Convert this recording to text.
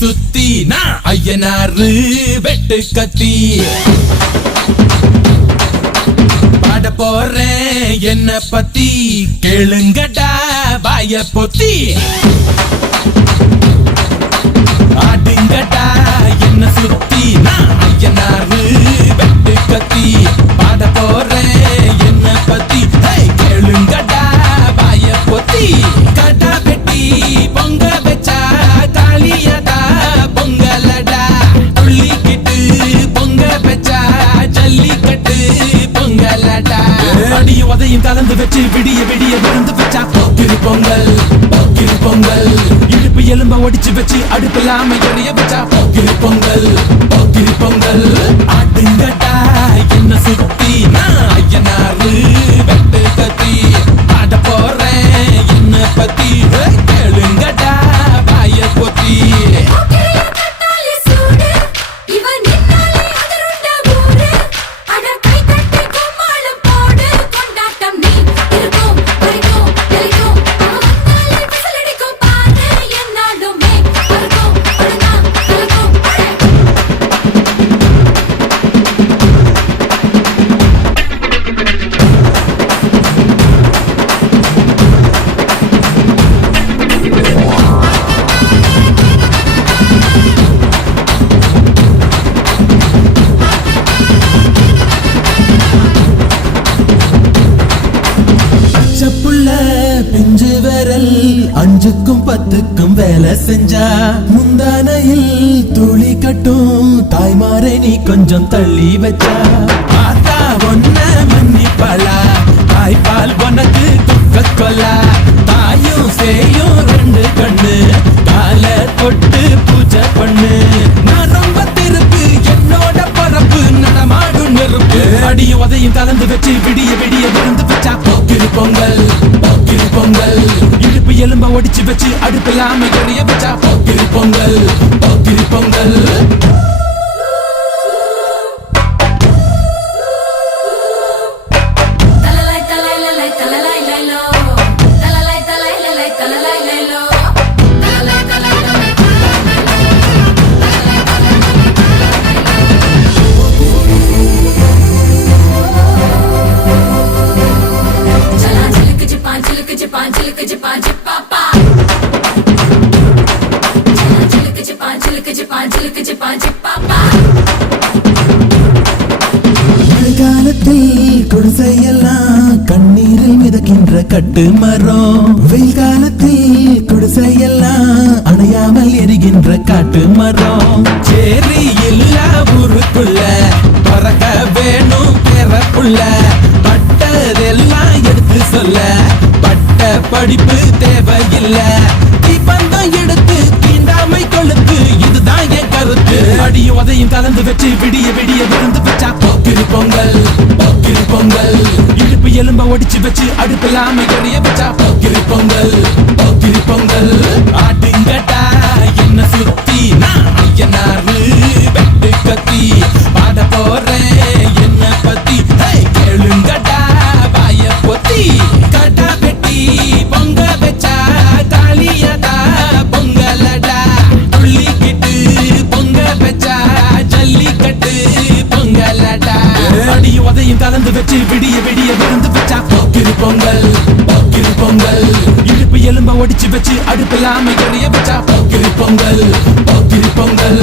சுத்தி நான் ஐயனாரு வெட்டு கத்தி பாட போறேன் என்ன பத்தி கேளுங்கடா வாய பொத்தி ஆடுங்கடா என்ன சுத்தி நான் ஐயனாரு வெட்டு கத்தி பாட போறேன் என்ன பத்தி கேளுங்கடா வாய பொத்தி கடா வெட்டி பொங்க வச்சா காளியதா பொங்கலடா துள்ளிக்கிட்டு பொங்க வச்சா ஜல்லிக்கட்டு பொங்கலடா அடியும் உதையும் கலந்து வச்சு விடிய விடிய விருந்து வச்சா போக்கிரி பொங்கல் போக்கிரி பொங்கல் இடுப்பு எலும்ப ஒடிச்சு வச்சு அடுப்பில்லாம எரிய வச்சா போக்கிரி பொங்கல் போக்கிரி பொங்கல் ஆட்டுங்கட்டா என்ன சுத்தி நான் ஐயனாரு வெட்டு கத்தி ஆட போறேன் என்ன பத்தி கேளுங்கடா வாய பொத்தி பிஞ்சு விரல் அஞ்சுக்கும் பத்துக்கும் வேலை செஞ்சா முந்தானையில் துளி கட்டும் தாய்மாரை நீ கொஞ்சம் தள்ளி வச்சா பார்த்தா ஒன்ன மன்னிப்பாளா தாய்ப்பால் உனக்கு துக்க கொல்லா தாயும் சேயும் ரெண்டு கண்ணு கால தொட்டு பூஜை பண்ணு நான் ரொம்ப திருப்பு என்னோட பரப்பு நடமாடும் நெருப்பு அடியும் உதையும் கலந்து வச்சு விடிய விடிய விருந்து வச்சா போக்கிரி பொங்கல் போக்கிரி பொங்கல் இடுப்பு எலும்ப ஒடிச்சு வச்சு அடுப்பில்லாம எரிய வச்சா போக்கிரி பொங்கல் போக்கிரி பொங்கல் காலத்தில் குடிசையெல்லாம் கண்ணீரில் மிதக்கின்ற கட்டு மரம் வெயில் காலத்தில் குடிசையெல்லாம் அணையாமல் எரிகின்ற காட்டு மரம் சேரி எல்லா ஊருக்குள்ள பறக்க வேணும் பிறப்புள்ள பட்டதெல்லாம் எடுத்து சொல்ல பட்ட படிப்பு தேவையில்லை தீபந்தம் எடுத்து தீண்டாமை கொழுத்து இதுதான் என் கருத்து அடியும் உதையும் கலந்து வச்சு விடிய விடிய விருந்து வச்சா போக்கிரி பொங்கல் போக்கிரி பொங்கல் இடுப்பு எலும்ப ஒடிச்சு வச்சு அடுப்பில்லாம எரிய வச்சா போக்கிரி பொங்கல் போக்கிரி பொங்கல் ஆட்டுங்கட்டா என்ன சுத்தி நான் ஐயனாரு வெட்டு கத்தி பாட போறேன் என்ன பத்தி கேளுங்கட்டா வாய பொத்தி கடா வெட்டி பொங்க வச்சா காளியதா பொங்கலடா துள்ளிக்கிட்டு பொங்க வச்சா ஜல்லிக்கட்டு பொங்கலடா அடியும் உதையும் கலந்து வச்சு விடிய விடிய விருந்து வச்சா போக்கிரி பொங்கல் போக்கிரி பொங்கல் இடுப்பு எலும்ப ஒடிச்சு வச்சு அடுப்பில்லாம எரிய வச்சா போக்கிரி பொங்கல் போக்கிரி பொங்கல்